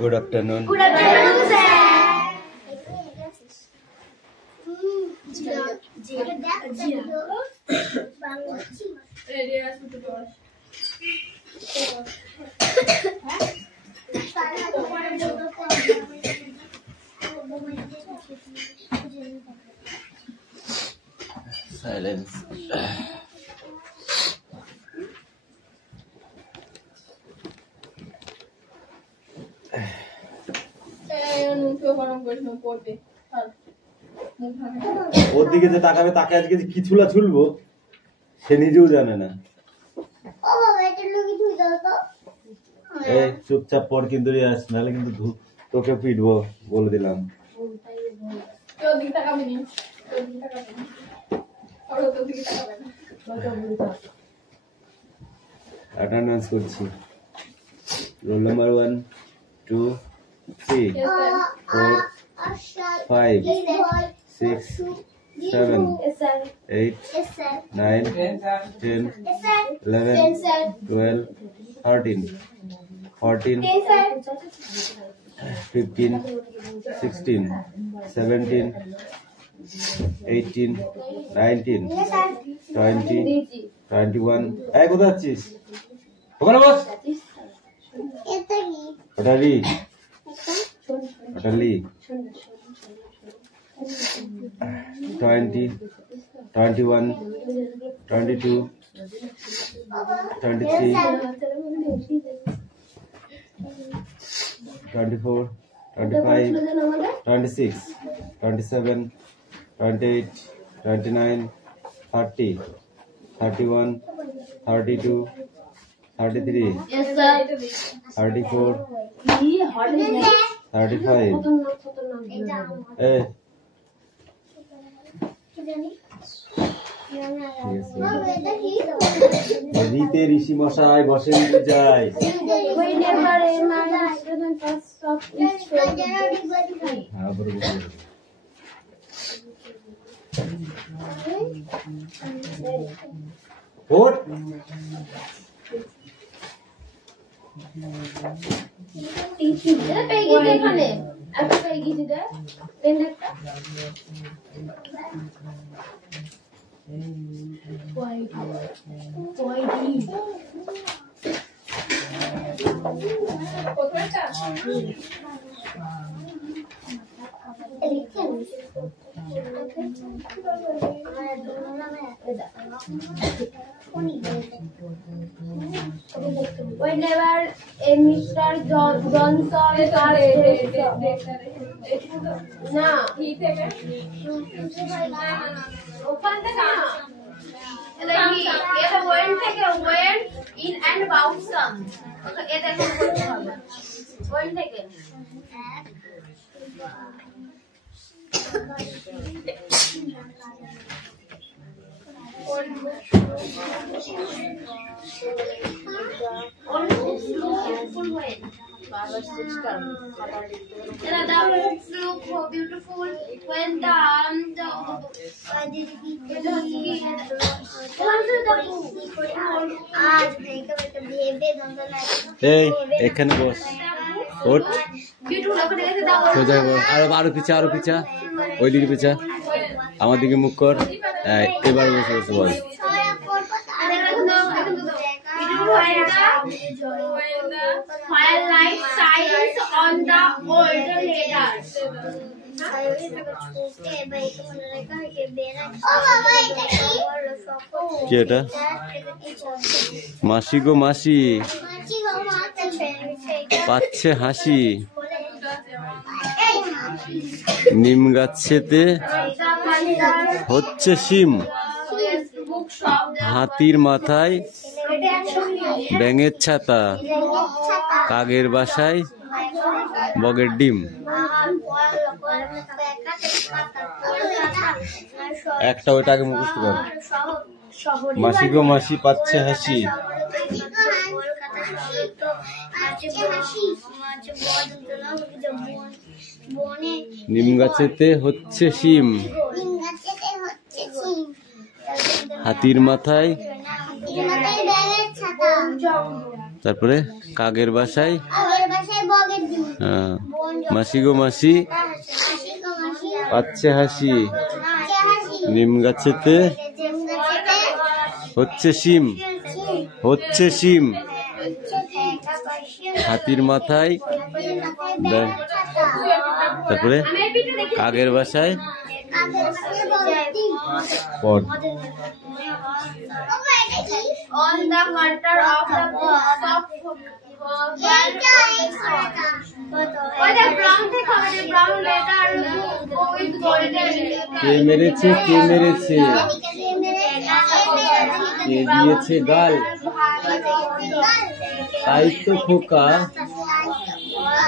Good afternoon. Good afternoon, sir. Silence. ওর দিকে যে তাকাবে তাকে আজকে কি ছুলা ছুলবো সে নিজেও জানে না। এই চুপচাপ পর কিন্তু আস, নাহলে কিন্তু তোকে পিটবো বলে দিলাম। অ্যাটেন্ডেন্স করছি। রোল নাম্বার 1 2 3 4 5 6 7 8 9 10 11 12 13 14 15 16 17 18 19 20 21 এই কোথায় আছিস? ওখানে বস। ওটালি 20 21 22 23 24 25 26 27 28 29 30 31 32 33 34 35 রিতে ঋষি মশাই বসেন যায়। Whenever a Mr. Johnson না কি থেকে ওখান থেকে না এটা ওয়েন থেকে ওয়েন ইন এন্ড বাউট সাম এটা এখন করতে হবে ওয়েন থেকে The books look so beautiful when এই এখানে বস। ওঠ সোজা বস। আরো পিছা ওই দিকে পিছা, আমার দিকে মুখ কর। এবার বসে বসে বল। Firelight shines on the old letters. কি এটা? মাসি গো মাসি পাচ্ছে হাসি, নিম গাছেতে হচ্ছে শিম, হাতির মাথায় ব্যাঙের ছাতা, কাকের বাসায় বগের ডিম। একটা ওইটা আগে মুখস্থ কর। মাসি গো মাসি পাচ্ছে হাসি, নিম গাছেতে হচ্ছে শিম, হাতির মাথায়, তারপরে কাকের বাসায় হ্যাঁ মাসি গো মাসি পাচ্ছে হাসি নিম গাছেতে হচ্ছে শিম হচ্ছে শিম হাতির মাথায় তারপরে কাকের বাসায় পট On the matter of the কে মেরেছে কে মেরেছে কে দিয়েছে গাল তাই তো খোকা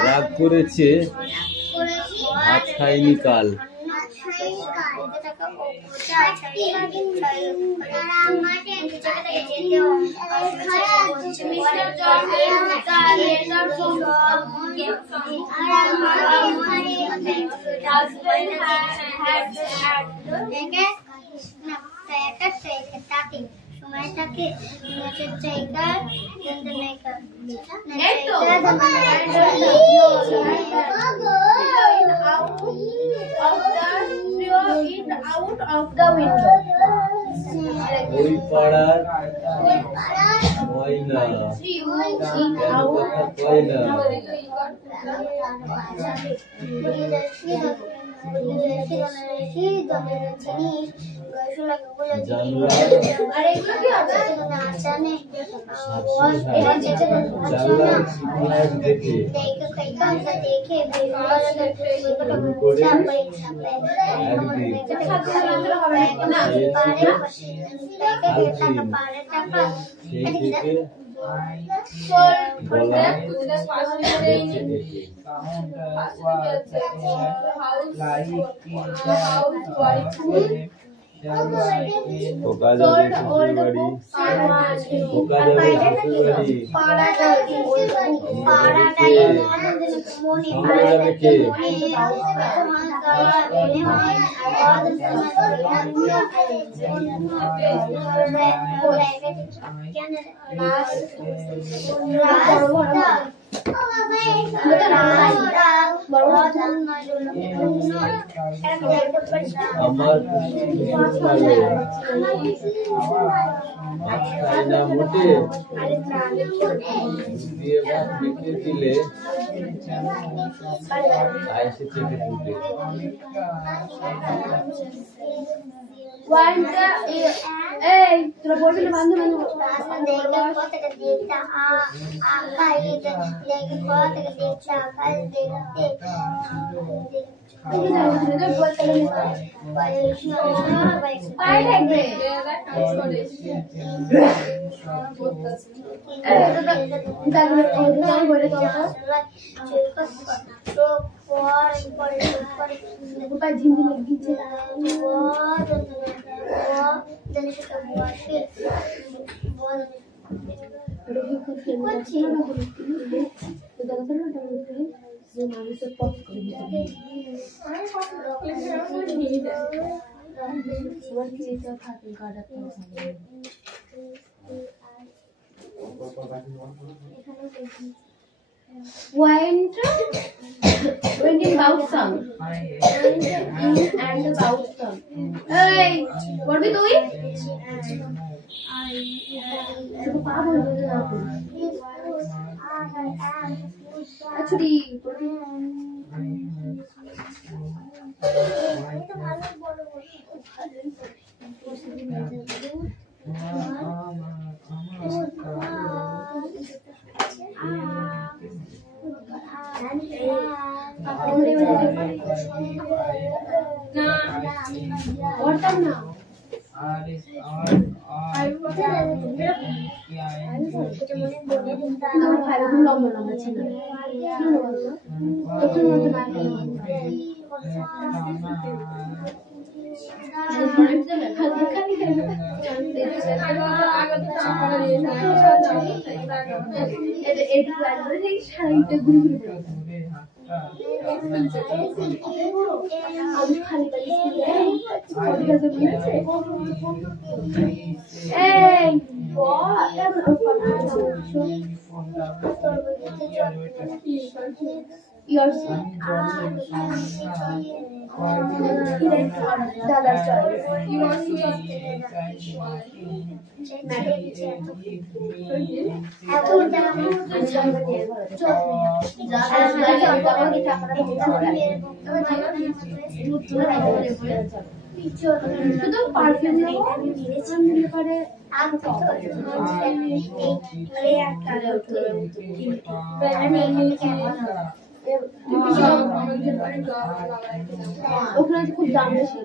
রাগ করেছে ভাত খাইনি কাল সময়টাকে নাচের জায়গা out of the window. ওই পাড়ার ময়না ময়না পোকা যাবে শ্বশুর বাড়ি পোকা যাবে শ্বশুর বাড়ি যাবে কে আমার মাছ খাই না মোটে দিয়ে ভাত মেখে দিলে এসে চেপে ফুটে এই তোরা বলবি না বান্ধব went in about some and about some. Hey, what are we doing? Actually, what time now? Hey, what? Yours. Dada's choice. You are sweet. শুধু পারফিউম করে আর ওখানে খুব দাম বেশি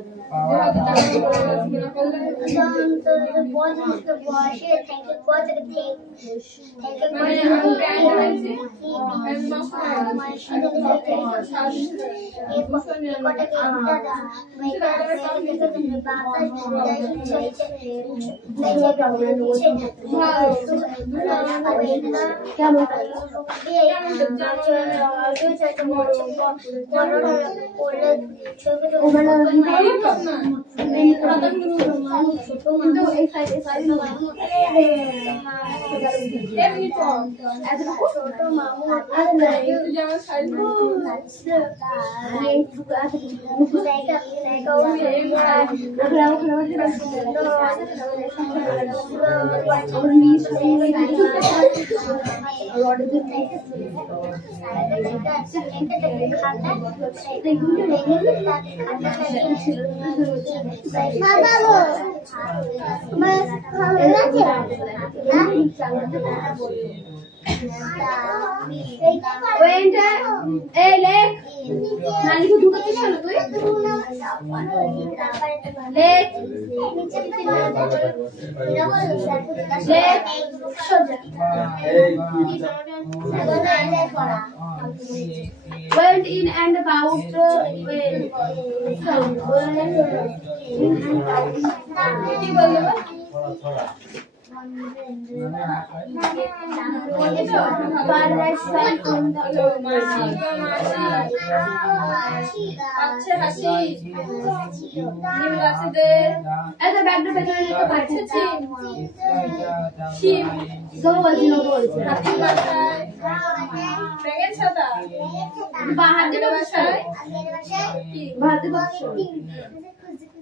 went in and about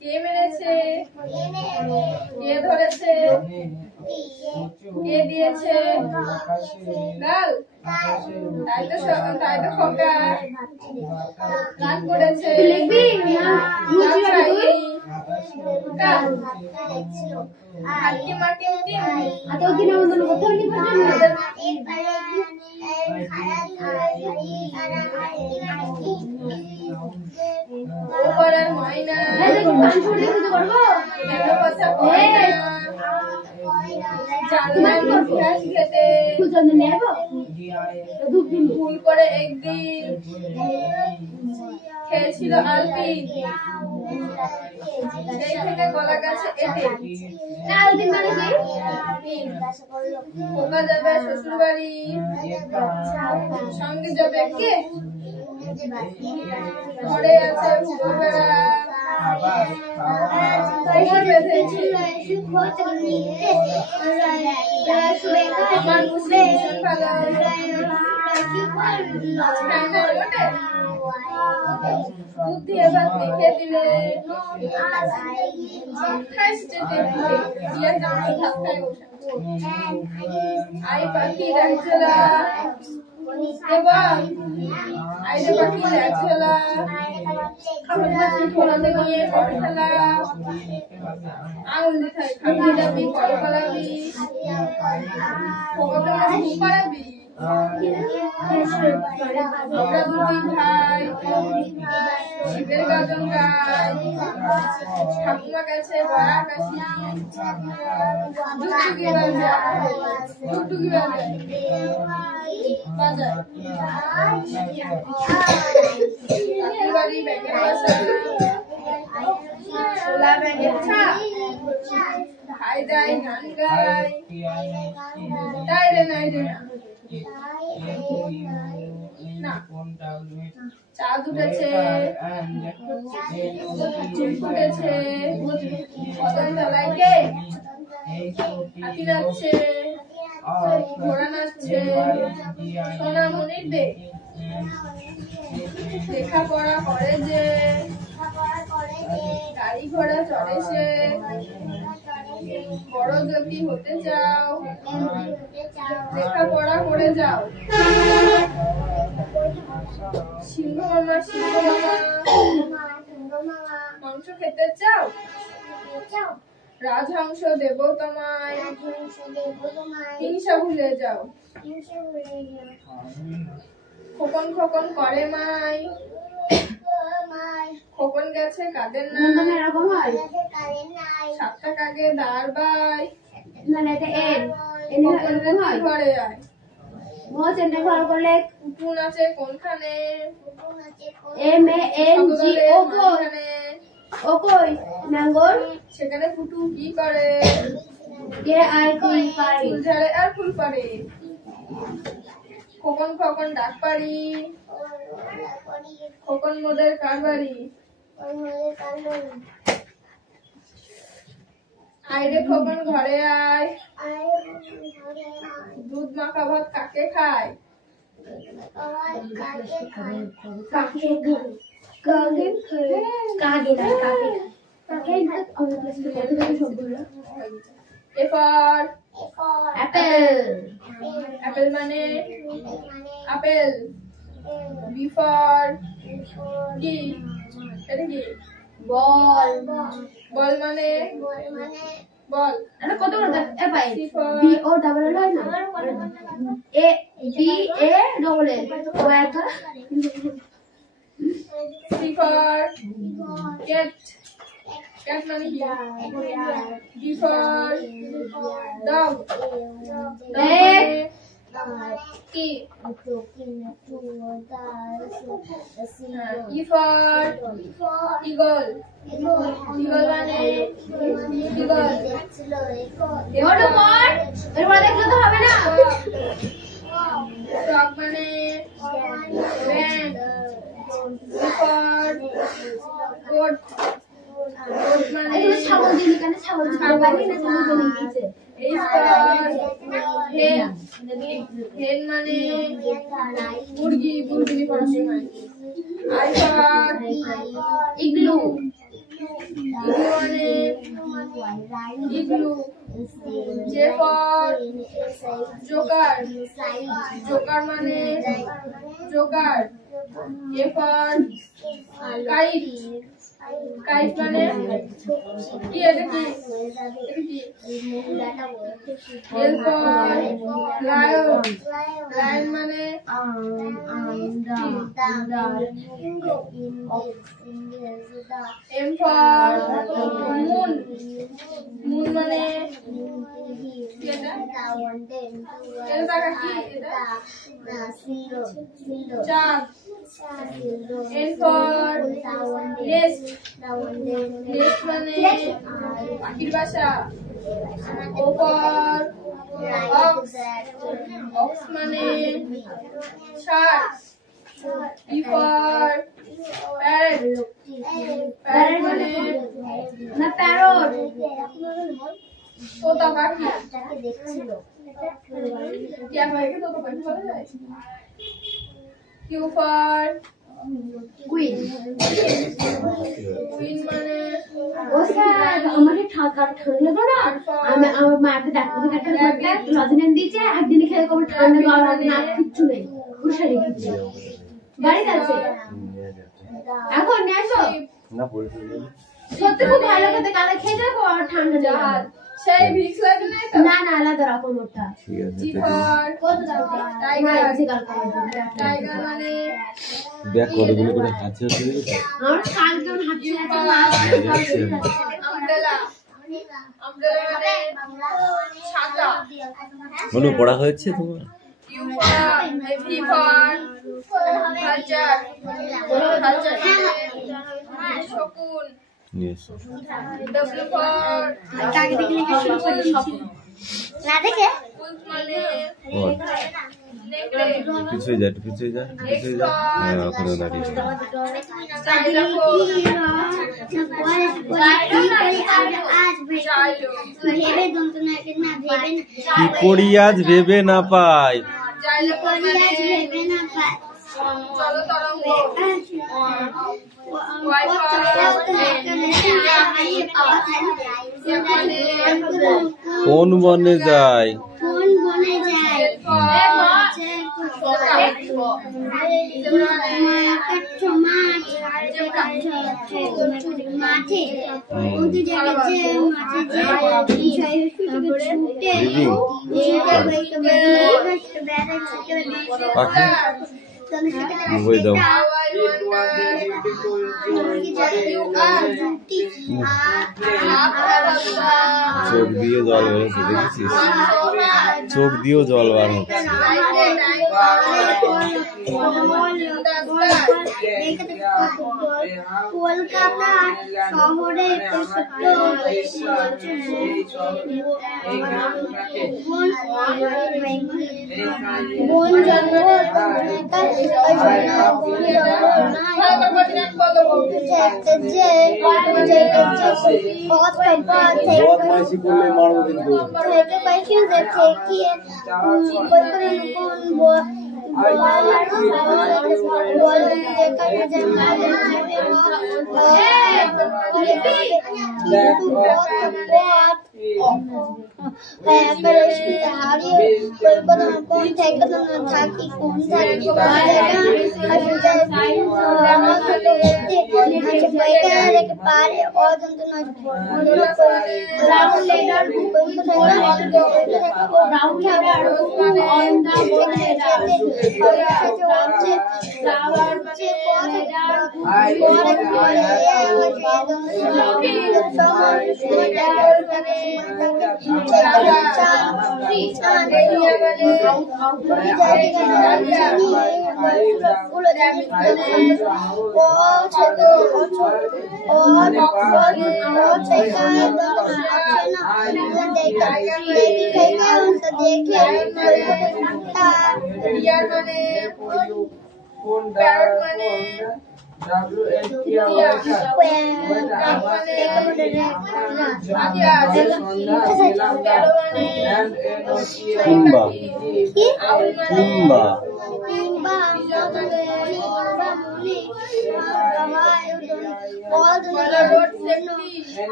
কে মেরেছে, কে ধরেছে, কে দিয়েছে, গাল তাই তো খোকা গান করেছে, ময়না ভুল করে একদিন খেয়েছিল আলপি, সেই থেকে গলা গেছে এতে। আলপি মানে কি? খোকা যাবে শ্বশুর বাড়ি, সঙ্গে যাবে কে? ঘরে আছে ভোরবেলা, দুধ দিয়ে ভাত মেখে দিলে আই পাখি রাখছিলা, আইরে পাখি রাখছিলা, নিয়ে খেলা আঙুল দিখাই খাবি যাবি কল পালাবি পালাবি। আমরা দুই ভাই শিবের গাজন গাই, ঠাকুমা গেছে বড়া কাশি, টুকটুকি বাজায়, টুকটুকি বাজায় বাজায় বাড়ি ব্যাগের বাসা, ছোলা ব্যাগের ছাপ, খাই দাই গান গাই, তাই রে নাই রে না, চাঁদ উঠেছে, ফুটেছে, কদম তলায় কে হাতি যাচ্ছে, ঘোড়া নাচছে সোনামণির বে লেখাপড়া করে যে গাড়ি ঘোড়া চড়ে সে বড় যদি হতে চাও লেখাপড়া করে যাও সিংহ মামা মাংস খেতে চাও রাজহংস দেব তোমায় হিংসা ভুলে যাও খোকন খোকন করে মাই খোকন গেছে কাদের নাই সাতটা কাগে দাঁড় বাই ঘরে আয় পুতুল আছে কোনখানে সেখানে পুটু কি করে ফুল ঝাড়ে আর ফুল পারে খোকন খোকন ডাক পারি খোকন মোদের কারবারি আইরে খোকন ঘরে আয় দুধ মাখা ভাত কাকে খায় এরপর অ্যাপেল মানে আপেল বি ফর কি এটা কি বল বল মানে বল এটা কত বড় এ ভাই বি ও ডাবল এল না A B A double L ও একটা সি ফর ক্যাট ক্যাট মানে কি ডি ফর ডগ কি ই ফর ইগল ইগল মানে ইগল এবারে পর এরপর দেখলে তো হবে না ফ্রগ মানে ব্যাং ই ফর গোট গোট মানে ছাগল দিন কানে ছাগল ছাগল না ছাগল দিছে এই ফর হেন হেন মানে মুরগি মুরগি পড়াশোনা হয় আই ফর ইগলু ইগলু মানে igloo J for joker joker মানে joker A for kite kite মানে কি এটা কি এল ফর লায়ন লায়ন মানে এম ফর মুন মুন মানে চাঁদ এন ফর নেস্ট নেস্ট মানে পাখির বাসা ও ফর অক্স অক্স মানে ষাঁড় ই ফর প্যারট প্যারট মানে না প্যারট তোতা পাখি দেখছিল কি আমাকে তোতা পাখি বলা যায় কিউ ফর কুইন কুইন মানে ও স্যার আমাকে ঠান্ডা ঠান্ডা না আমি আমার মাকে ডাক্তার কাছে লজেন দিয়েছে একদিন খেয়ে কবে ঠান্ডা গরম না কিচ্ছু নেই খুশারি দিচ্ছে বাড়িতে আছে এখন নেছো না পড়ে সত্যি খুব ভালো খেতে কালে খেয়ে যাবো আর ঠান্ডা জাহাজ সেই ভিক্স লাগে না না আলাদা রকম ওটা ঠিক আছে জিফার কত দাও টাইগার আছে কাল টাইগার মানে দেখ কতগুলো করে হাতে আছে আমার কাল কেমন হাতে আছে আমব্রেলা আমব্রেলা মানে ছাতা বলো পড়া হয়েছে তোমার ইউফার কালচার কালচার শকুন Yes. W for আগে দেখলে কি শুরু করলি না দেখে ফুল মানে পিছুই যা, একটু পিছুই যা, পিছুই যা। হ্যাঁ, ওখানে দাঁড়িয়ে। কি করি আজ ভেবে না পাই। কোন বনে যায়? বই দাও। চোখ দিয়ে জল বেরোচ্ছে, দেখেছিস? চোখ দিয়েও জল বার হচ্ছে। কলকাতা শহরে বন জঙ্গল বদমাইশি করলে মারবো কিন্তু।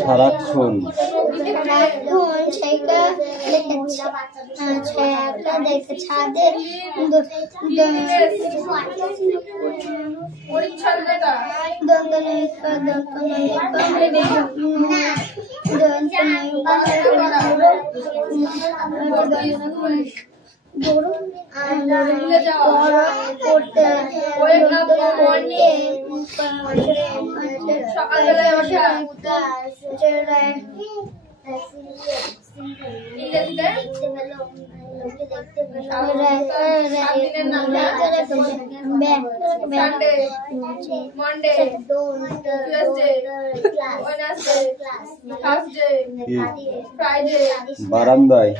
সারাক্ষণ বারান্দায়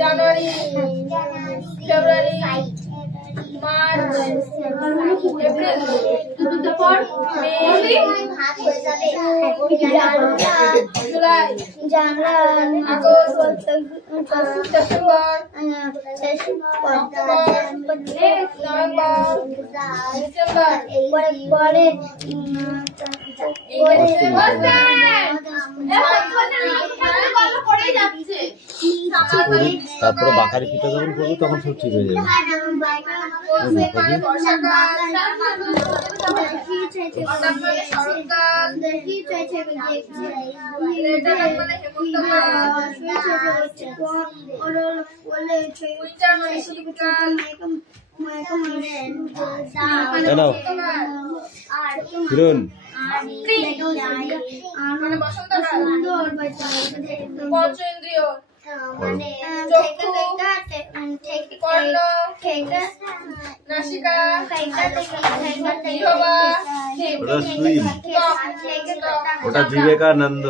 জানুয়ারি, ফেব্রুয়ারি, মার্চ, তারপরে বাকারি পিঠা যখন করবো তখন সব ঠিক হয়ে যাবে। কিরণ পঞ্চেন্দ্রিয় কর্ণ নাসিকা ওটা Vivekananda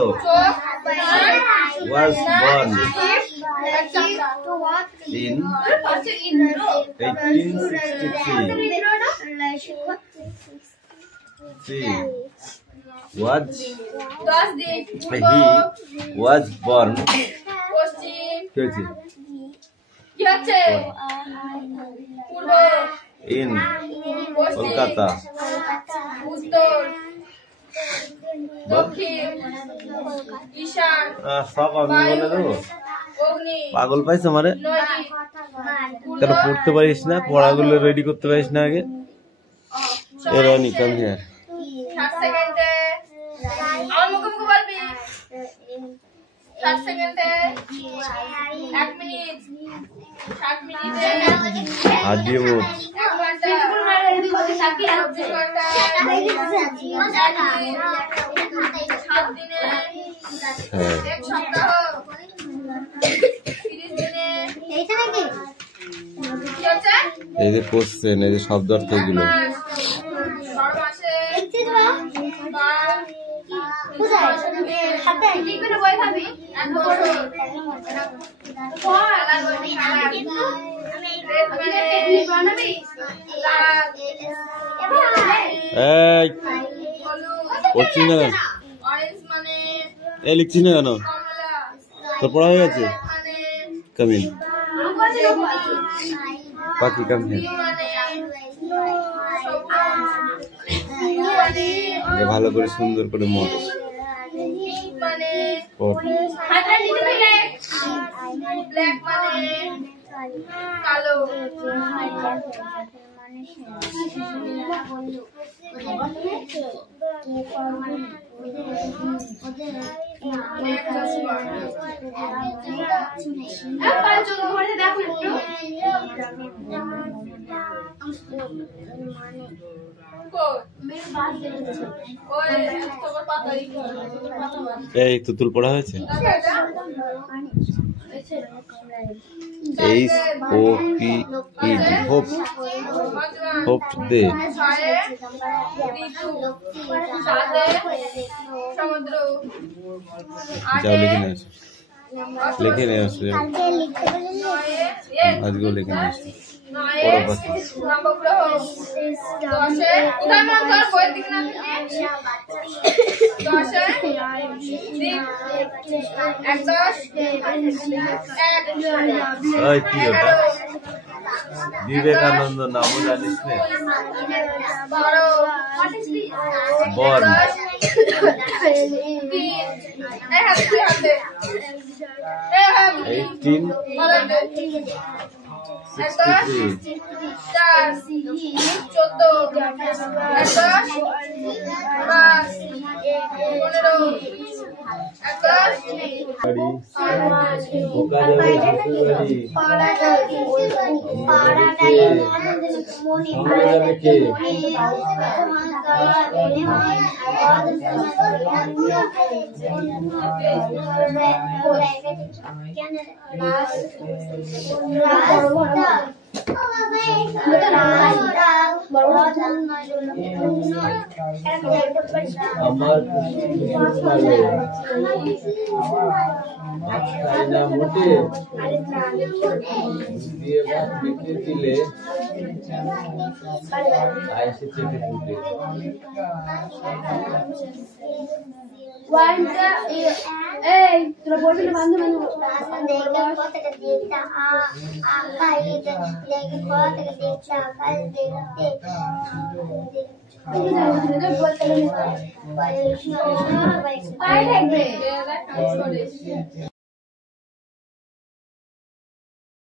was born in 1863. He was born in Kolkata. সব আমি বলে দেবো। পাগল পাইছো মারে, কেন পড়তে পারিস না? পড়াগুলো রেডি করতে পারিস না আগে? Roni come here. 60 সেকেন্ডে আমার মুখে বলবি। 60 সেকেন্ডে 1 মিনিট, 60 মিনিটে আর দিয়ে মুখ 1 ঘন্টা, 24 ঘন্টা, 7 দিনে, 1 সপ্তাহ, 30 দিনে। কি হচ্ছে? এই যে কোশ্চেন, এই যে শব্দ অর্থ এগুলো। 12 মাসে পড়ছিস না কেন? এ লিখছিস না কেন? তোর পড়া হয়ে গেছে? কামিন পাখি কাম হিয়ার। ভালো করে সুন্দর করে মোট ব্ল্যাক মানে কালো, এই তুতুল পড়া হয়েছে? HOPED হোপ, হোপ দে। সমুদ্র, যাও লিখে নিয়ে আসো, লিখে নিয়ে আসো, আজকেও লিখে নিয়ে আসো। পড়ো পাখি। ওই কি ওটা? বিবেকানন্দ নামও জানিস না? বর্ন 18 আমার মাছ খাই না মোটে দিয়ে ভাত বিক্রি দিলে আইসে চেপে ফুটে এই তোরা বলবি না বান্ধব দেখতে